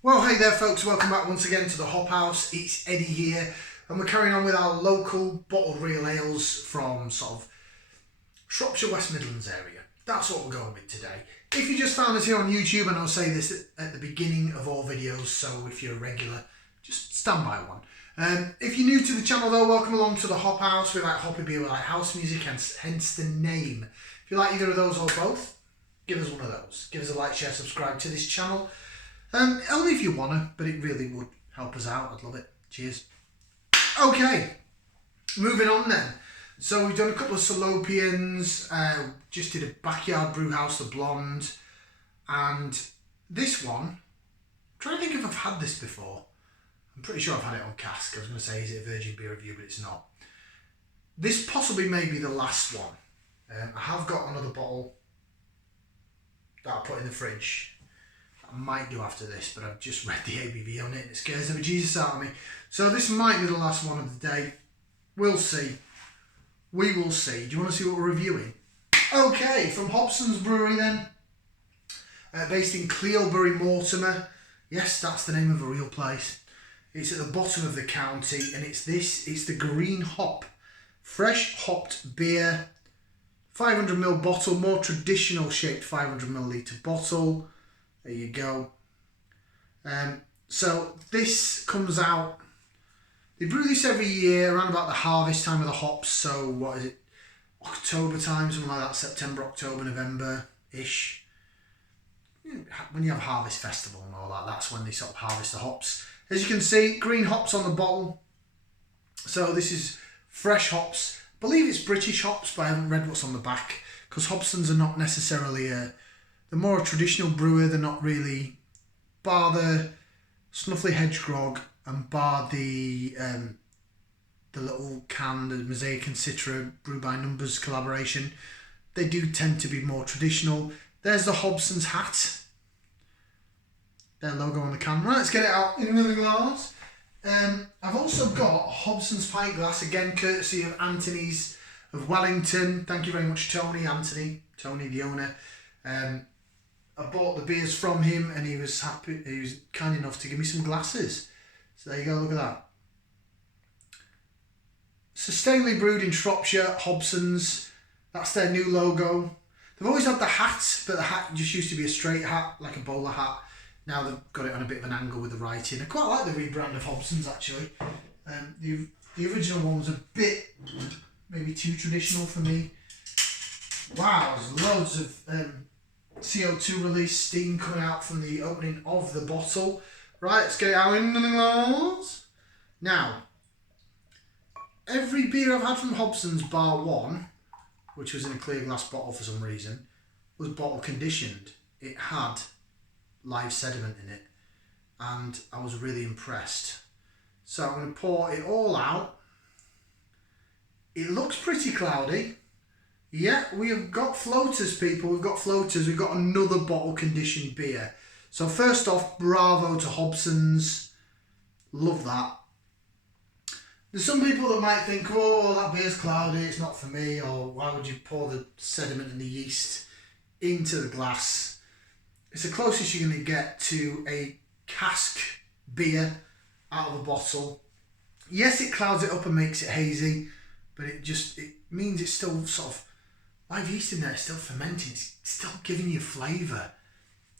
Well, hey there folks, welcome back once again to the Hop House. It's Eddie here and we're carrying on with our local bottled real ales from sort of Shropshire, West Midlands area. That's what we're going with today. If you just found us here on YouTube, and I'll say this at the beginning of all videos, so if you're a regular, just stand by one. If you're new to the channel though, welcome along to the Hop House. We like hoppy beer, we like house music, hence the name. If you like either of those or both, give us one of those. Give us a like, share, subscribe to this channel. Only if you wanna, but it really would help us out. I'd love it. Cheers. Okay, moving on then. So we've done a couple of Salopians, just did a Backyard Brew House, the Blonde, and this one, I'm trying to think if I've had this before. I'm pretty sure I've had it on cask. I was going to say, is it a virgin beer review, but it's not. This possibly may be the last one. I have got another bottle that I put in the fridge. I might do after this, but I've just read the ABV on it and it scares the bejesus out of me. So this might be the last one of the day. We'll see. We will see. Do you want to see what we're reviewing? Okay, from Hobson's Brewery then. Based in Cleobury Mortimer. Yes, that's the name of a real place. It's at the bottom of the county and it's the Green Hop. Fresh hopped beer. 500ml bottle, more traditional shaped 500ml bottle. There you go. So this comes out, they brew this every year around about the harvest time of the hops. So what is it? October time, something like that, September, October, November-ish. When you have harvest festival and all that, that's when they sort of harvest the hops. As you can see, green hops on the bottle. So this is fresh hops. I believe it's British hops, but I haven't read what's on the back because Hobsons are not necessarily they're more a traditional brewer. They're not really, bar the Snuffly Hedge Grog and bar the little can, the Mosaic and Citra Brew by Numbers collaboration. They do tend to be more traditional. There's the Hobson's hat. Their logo on the can. Right, let's get it out in another glass. I've also got Hobson's pint glass, again courtesy of Anthony's of Wellington. Thank you very much, Tony the owner. I bought the beers from him and he was happy. He was kind enough to give me some glasses. So there you go, look at that. Sustainably brewed in Shropshire, Hobson's. That's their new logo. They've always had the hat, but the hat just used to be a straight hat, like a bowler hat. Now they've got it on a bit of an angle with the writing. I quite like the rebrand of Hobson's actually. The original one was a bit, maybe too traditional for me. Wow, there's loads of CO2 release, steam coming out from the opening of the bottle. Right, let's get it out in the glass. Now, every beer I've had from Hobson's bar one, which was in a clear glass bottle for some reason, was bottle conditioned. It had live sediment in it and I was really impressed. So I'm going to pour it all out. It looks pretty cloudy. Yeah, we have got floaters, people. We've got floaters. We've got another bottle conditioned beer. So first off, bravo to Hobson's. Love that. There's some people that might think, oh, that beer's cloudy, it's not for me, or why would you pour the sediment and the yeast into the glass? It's the closest you're going to get to a cask beer out of a bottle. Yes, it clouds it up and makes it hazy, but it means it's still sort of live yeast in there, it's still fermenting, it's still giving you flavour.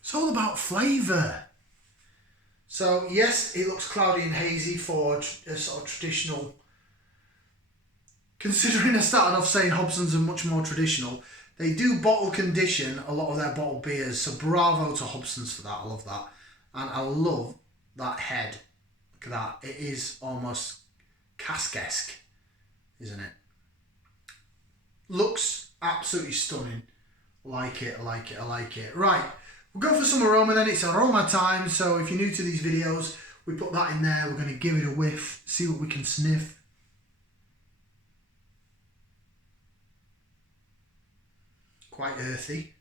It's all about flavour. So yes, it looks cloudy and hazy for a sort of traditional, considering I started off saying Hobson's are much more traditional. They do bottle condition a lot of their bottled beers, so bravo to Hobson's for that. I love that. And I love that head. Look at that. It is almost cask-esque, isn't it? Looks absolutely stunning. I like it. Right, we'll go for some aroma then. It's aroma time, so if you're new to these videos, we put that in there. We're going to give it a whiff, see what we can sniff. Quite earthy.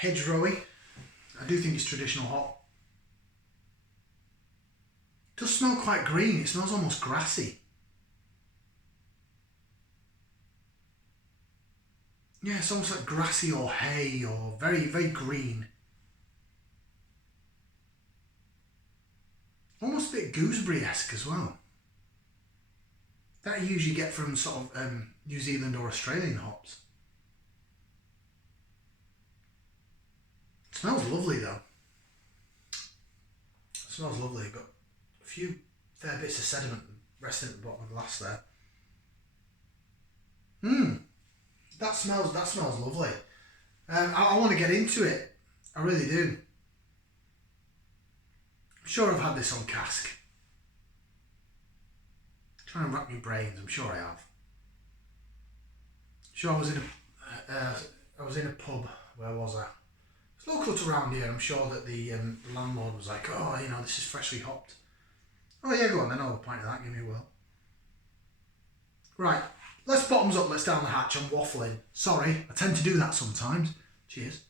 Hedgerowy. I do think it's traditional hop. It does smell quite green. It smells almost grassy. Yeah, it's almost like grassy or hay or very, very green. Almost a bit gooseberry-esque as well. That you usually get from sort of New Zealand or Australian hops. It smells lovely though. It smells lovely. Got a few fair bits of sediment resting at the bottom of the glass there. That smells lovely. I want to get into it. I really do. I'm sure I've had this on cask. Trying to wrap my brains. I'm sure I have. Sure, I was in a pub. Where was I? It's local to around here. I'm sure that the landlord was like, "Oh, you know, this is freshly hopped." Oh yeah, go on then. I'll point to that. Give me a whirl. Right, let's bottoms up. Let's down the hatch. I'm waffling. Sorry, I tend to do that sometimes. Cheers.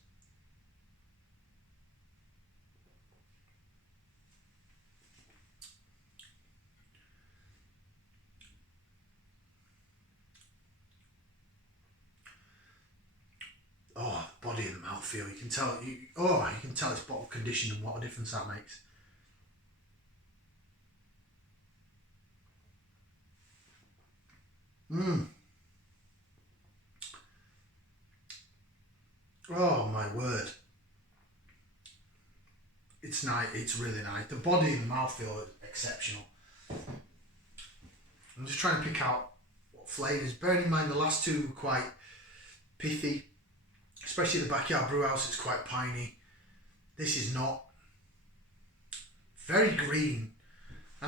Oh, the body and the mouthfeel. You can tell. You can tell it's bottle conditioned and what a difference that makes. Oh my word. It's nice. It's really nice. The body and the mouthfeel are exceptional. I'm just trying to pick out what flavours. Bearing in mind the last two were quite pithy. Especially the Backyard Brewhouse, it's quite piney. This is not. Very green. I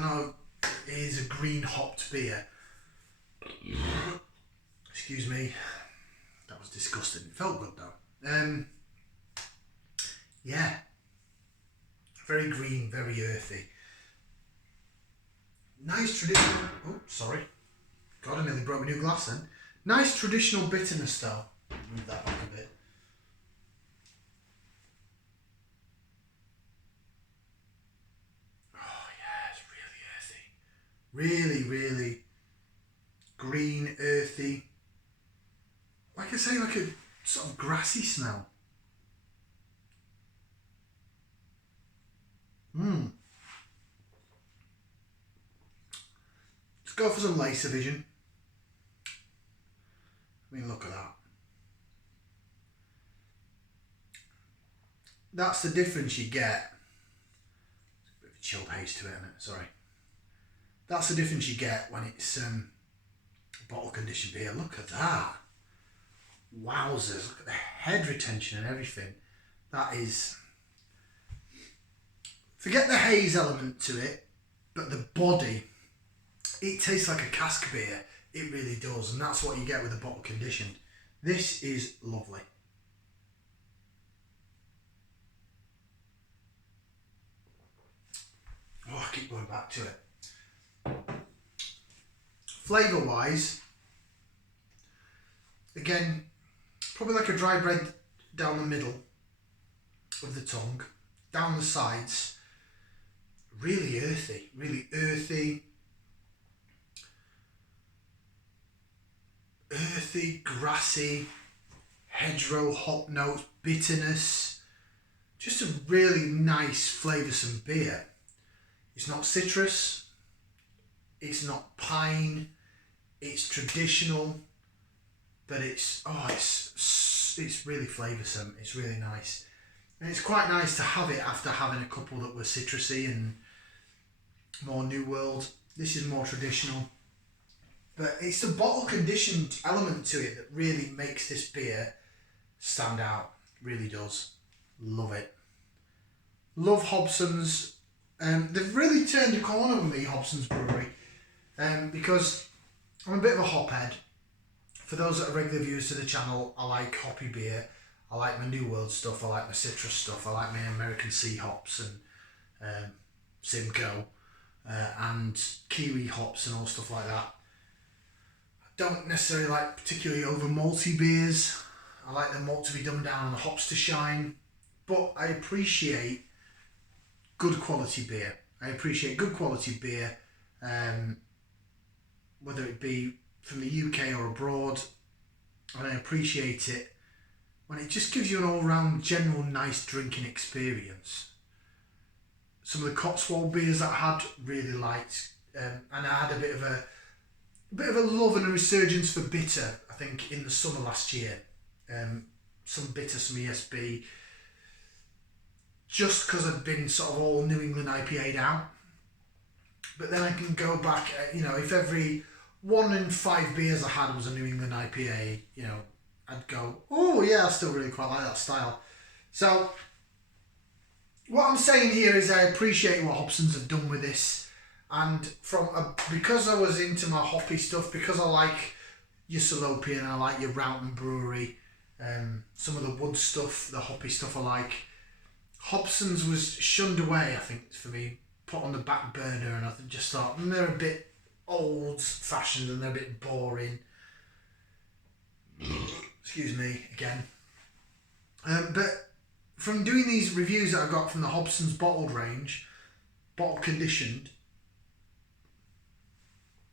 know it is a green hopped beer. Excuse me. That was disgusting. It felt good though. Yeah. Very green, very earthy. Nice traditional. Oh, sorry. God, I nearly broke my new glass then. Nice traditional bitterness though. Move that back a bit. Oh yeah, it's really earthy. Really, really green, earthy. Like I say, like a sort of grassy smell. Let's go for some laser vision. I mean, look at that. That's the difference you get. There's a bit of a chilled haze to it, isn't it? Sorry. That's the difference you get when it's bottle conditioned beer. Look at that. Wowzers. Look at the head retention and everything. That is... Forget the haze element to it, but the body, it tastes like a cask beer. It really does, and that's what you get with a bottle conditioned. This is lovely. Oh, I keep going back to it. Flavour wise, again, probably like a dry bread down the middle of the tongue, down the sides. Really earthy, grassy, hedgerow hop notes, bitterness. Just a really nice flavoursome beer. It's not citrus, it's not pine, it's traditional, but it's really flavoursome. It's really nice. And it's quite nice to have it after having a couple that were citrusy and more New World. This is more traditional. But it's the bottle conditioned element to it that really makes this beer stand out. Really does. Love it. Love Hobson's. They've really turned a corner with me, Hobson's Brewery. Because I'm a bit of a hophead. For those that are regular viewers to the channel, I like hoppy beer. I like my New World stuff. I like my citrus stuff. I like my American Sea hops and Simcoe and Kiwi hops and all stuff like that. I don't necessarily like particularly over malty beers. I like the malt to be dumbed down and the hops to shine. But I appreciate good quality beer. I appreciate good quality beer, whether it be from the UK or abroad. and I appreciate it when it just gives you an all-round general nice drinking experience. Some of the Cotswold beers that I had really liked, and I had a bit of a love and a resurgence for bitter, I think, in the summer last year. Some bitter, some ESB, just because I'd been sort of all New England IPA'd out. But then I can go back, if every 1 in 5 beers I had was a New England IPA, I'd go, oh yeah, I still really quite like that style. So what I'm saying here is I appreciate what Hobson's have done with this, and because I was into my hoppy stuff, because I like your Salopian, I like your Wellington Brewery, some of the wood stuff, the hoppy stuff I like. Hobson's was shunned away, I think, for me, put on the back burner, and I just thought they're a bit old-fashioned and they're a bit boring. Excuse me again. But from doing these reviews that I got from the Hobson's bottled range, bottle conditioned,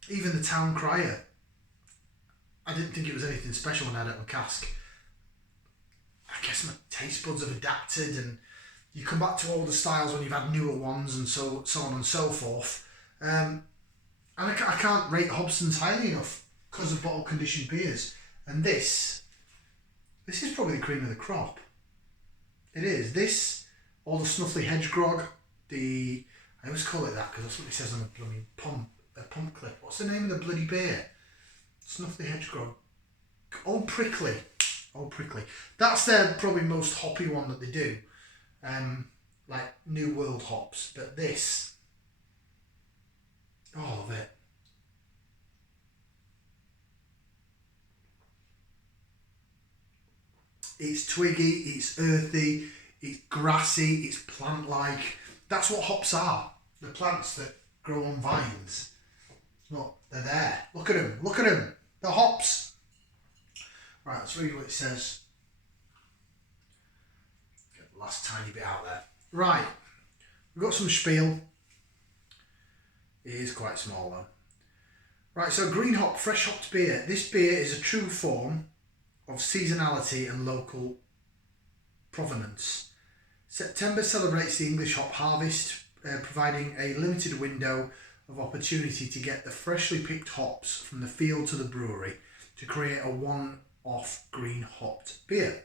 even the Town Crier, I didn't think it was anything special when I had it on cask. I guess my taste buds have adapted, and you come back to older styles when you've had newer ones, and so on and so forth. And I can't rate Hobson's highly enough because of bottle conditioned beers. And this is probably the cream of the crop. It is. This, or the Snuffly Hedge Grog, I always call it that because that's what it says on the bloody pump clip. What's the name of the bloody beer? Snuffly Hedge Grog. Old Prickly. That's their probably most hoppy one that they do. Like New World hops, but this, all of it. It's twiggy, it's earthy, it's grassy, it's plant-like. That's what hops are. The plants that grow on vines. Look, they're there. Look at them. They're hops. Right, let's read what it says. Get the last tiny bit out there. Right, we've got some spiel. It is quite small though. Right, so green hop, fresh hopped beer. This beer is a true form of seasonality and local provenance. September celebrates the English hop harvest, providing a limited window of opportunity to get the freshly picked hops from the field to the brewery to create a one-off green hopped beer.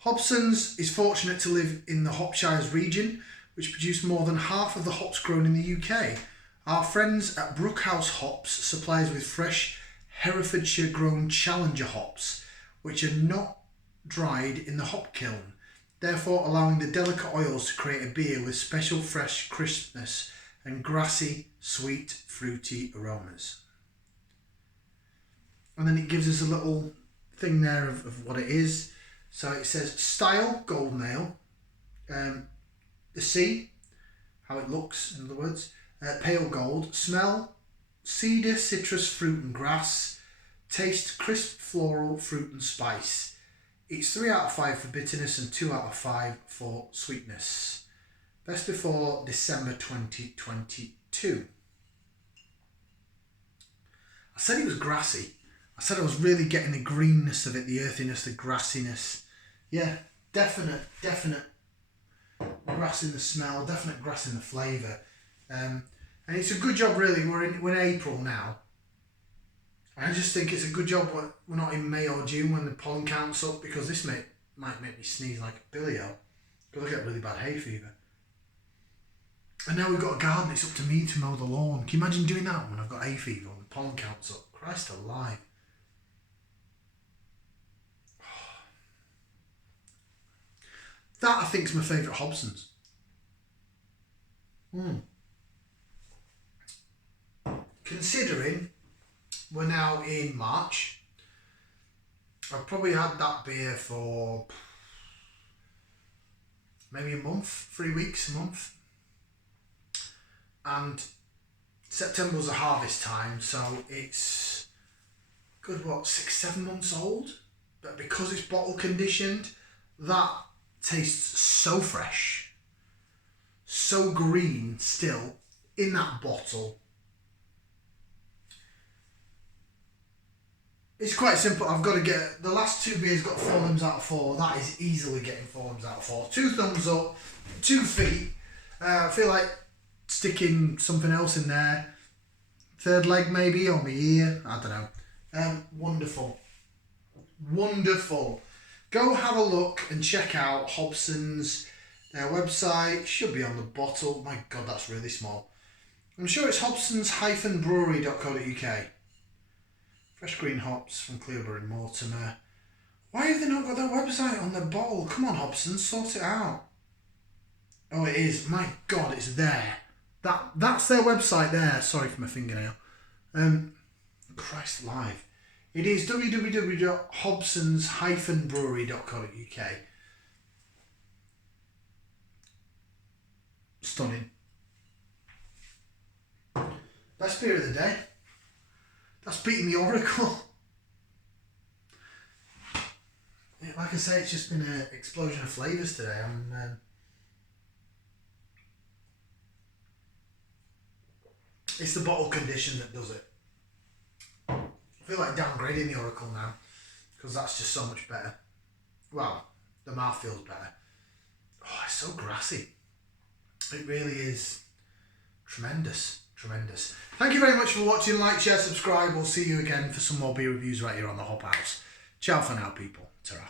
Hobson's is fortunate to live in the Shropshire region, which produce more than half of the hops grown in the UK. Our friends at Brookhouse Hops supply us with fresh Herefordshire grown Challenger hops, which are not dried in the hop kiln, therefore allowing the delicate oils to create a beer with special fresh crispness and grassy, sweet, fruity aromas. And then it gives us a little thing there of what it is. So it says style, golden ale, the C, how it looks, in other words, pale gold, smell, cedar, citrus, fruit and grass, taste, crisp, floral, fruit and spice. It's 3 out of 5 for bitterness and 2 out of 5 for sweetness. Best before December 2022. I said it was grassy. I said I was really getting the greenness of it, the earthiness, the grassiness. Yeah, definite grass in the smell, definite grass in the flavour. And it's a good job really, we're in April now. I just think it's a good job we're not in May or June when the pollen count's up, because this might make me sneeze like a billy-o, because I get really bad hay fever. And now we've got a garden, it's up to me to mow the lawn. Can you imagine doing that when I've got hay fever and the pollen count's up? Christ alive. That I think is my favourite Hobson's. Considering we're now in March, I've probably had that beer for maybe a month, 3 weeks, a month. And September was a harvest time, so it's good, 6-7 months old? But because it's bottle conditioned, that tastes so fresh, so green still in that bottle. It's quite simple. I've got to get the last 2 beers got 4 limbs out of 4. That is easily getting 4 limbs out of 4. 2 thumbs up, 2 feet. I feel like sticking something else in there. 3rd leg maybe, or my ear. I don't know. Wonderful. Wonderful. Go have a look and check out Hobson's. Their website should be on the bottle. My God, that's really small. I'm sure it's hobsons-brewery.co.uk. Fresh green hops from Cleobury Mortimer. Why have they not got their website on their bottle? Come on, Hobson, sort it out. Oh, it is. My God, it's there. That's their website there. Sorry for my fingernail. Christ alive. It is www.hobsons-brewery.co.uk. Stunning. Best beer of the day. That's beating the Oracle. Yeah, like I say, it's just been an explosion of flavours today. It's the bottle condition that does it. I feel like downgrading the Oracle now because that's just so much better. Well, the mouth feels better. Oh, it's so grassy. It really is tremendous. Tremendous. Thank you very much for watching. Like, share, subscribe. We'll see you again for some more beer reviews right here on the Hop House. Ciao for now, people. Ta-ra.